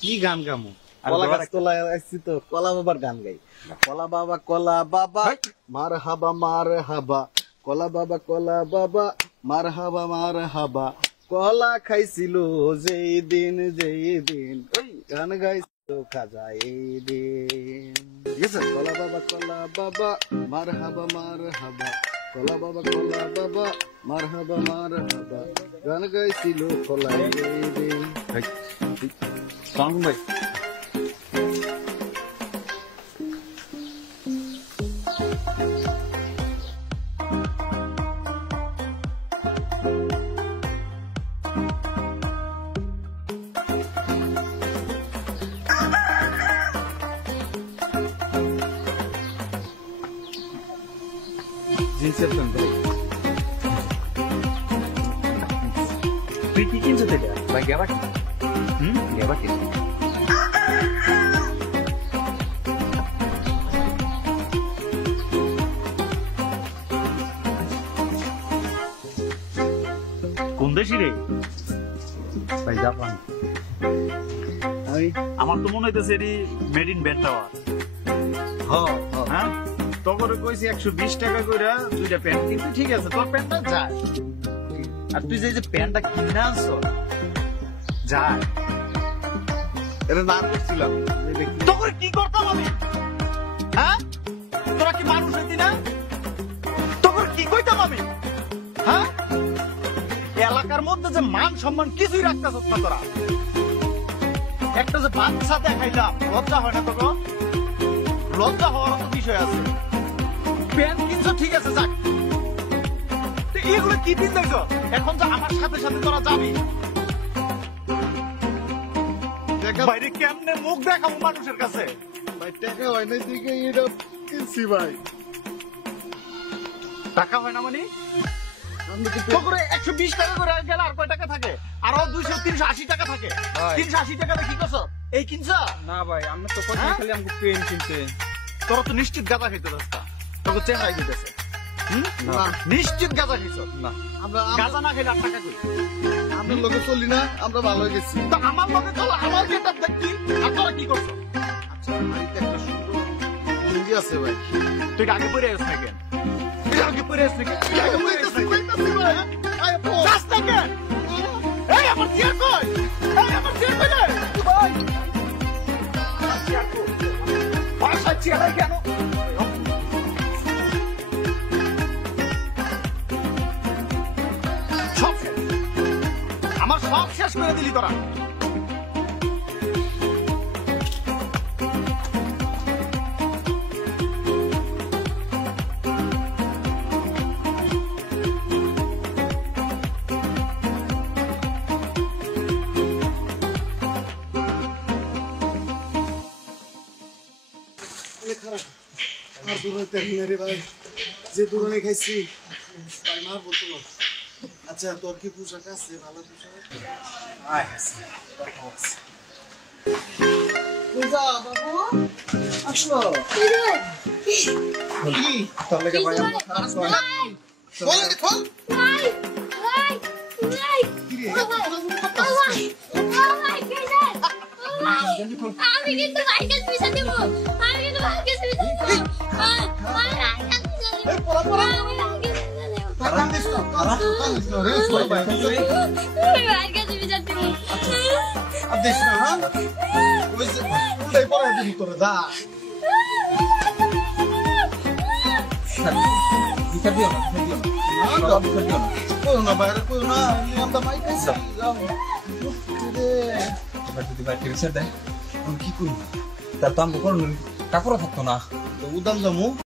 কি গান গামু? কলা গাছ তোলায় আসছি তো, কলা বাবার গান গাই। কলা বাবা মার হাবা, কলা বাবা মার হাবা, কলা খাইছিল যেই দিন ওই গান গাইছিল খাজা এই দিন। ঠিক আছে, কলা বাবা মার হাবা, কলা বাবা মার হাবা, গান গাইছিল কলা এই দিন। সং ভাই জিন্সের প্যান্ট ভাই। তুই কি কিনছো থেকে ভাই? গেবা কি? গেবা কি? কোন দেশি রে ভাই? জাপান। আমার তো মনে হইতেছে এটি মেড ইন বেন্টাওয়ার। হ্যাঁ, তখন কইছি 120 টাকা করে দুইটা প্যান্ট, কিন্তু ঠিক আছে তোর প্যান্টটা যায়। আর তুই যে প্যান্টটা কিনে আনছো যায়, এটা না করছিলাম। তখন কি করতাম আমি? হ্যাঁ, তোরা কি মানুষ হইতি না? তখন কি কইতাম আমি? হ্যাঁ, এলাকার মধ্যে যে মান সম্মান কিছুই রাখতেছ না তোরা। একটা যে বাচ্চা দেখাইলাম, লজ্জা হয় না তোকে? লজ্জা হওয়ার তো বিষয় আছে। প্যান্ট কিনছো ঠিক আছে, যাক, এগুলো কি দিন দেখছো? এখন যে আমার সাথে সাথে তোরা যাবি বাইরে, কেমনে মুখ দেখাবো মানুষের কাছে? ভাই টাকা হয় না দিকে এটা কিনছি ভাই। টাকা হয় না মানে 120 টাকা করে গেলে আর কয় টাকা থাকে? আরো 200 380 টাকা থাকে। 380 টাকা কি করছো? এই কিনছো না ভাই, আমরা তো কথা খালি আমাকে পেন কিনতে। তোরা তো নিশ্চিত গাঁজা খাইতে রাস্তা, তোকে চেহারাই দিতেছে। নিশ্চিত গাঁজা খাইছো না? আমরা গাঁজা না খেলে আর টাকা কই? আপনার লোকে চলি না, আমরা ভালো হয়ে গেছি। তো আমার লোকে চলো, আমার গেটআপ দেখি। আর তোরা কি করছো? আচ্ছা, বাড়িতে একটা সুন্দর লুঙ্গি আছে ভাই। তুই আগে পরে আসছ না কেন? তুই আগে পরে আসছ না কেন? তুই আগে পরে আসছ না কেন? যাস না কেন? এই আমার চেয়ার কই? এই আমার চেয়ার কই রে? ভাই চেয়ার কই? বাসা চেয়ার কেন? সব শেষ। আমার সব শেষ করে দিলি তোরা। আর দূরে দেখি রে ভাই, যে দূরে খাইছি তাই মার বলতো না। আচ্ছা, তোর কি পোশাক আছে? ভালো পোশাক পূজা বাবু আসলো কি? তাহলে কে ভাই বল খোল আমি কিন্তু ভাইকে পয়সা দেব। আমি কিন্তু ভাইকে পয়সা দেব। এই পড়া পড়া টাকা দিস না রে সবাই ভাই। ভাইকে পয়সা দেব। আর দিস না, হ্যাঁ ওই যে উল্টাই পড়া দিবি তোরে দা। বিচার দিও না, কই না বাইরে, কই না আমরা মাইক আছে যাও রে। যদি ভাই বিচার দেয় কি করব? তার তো আমরা কাপড় থাকতো না। তো উদাম জামু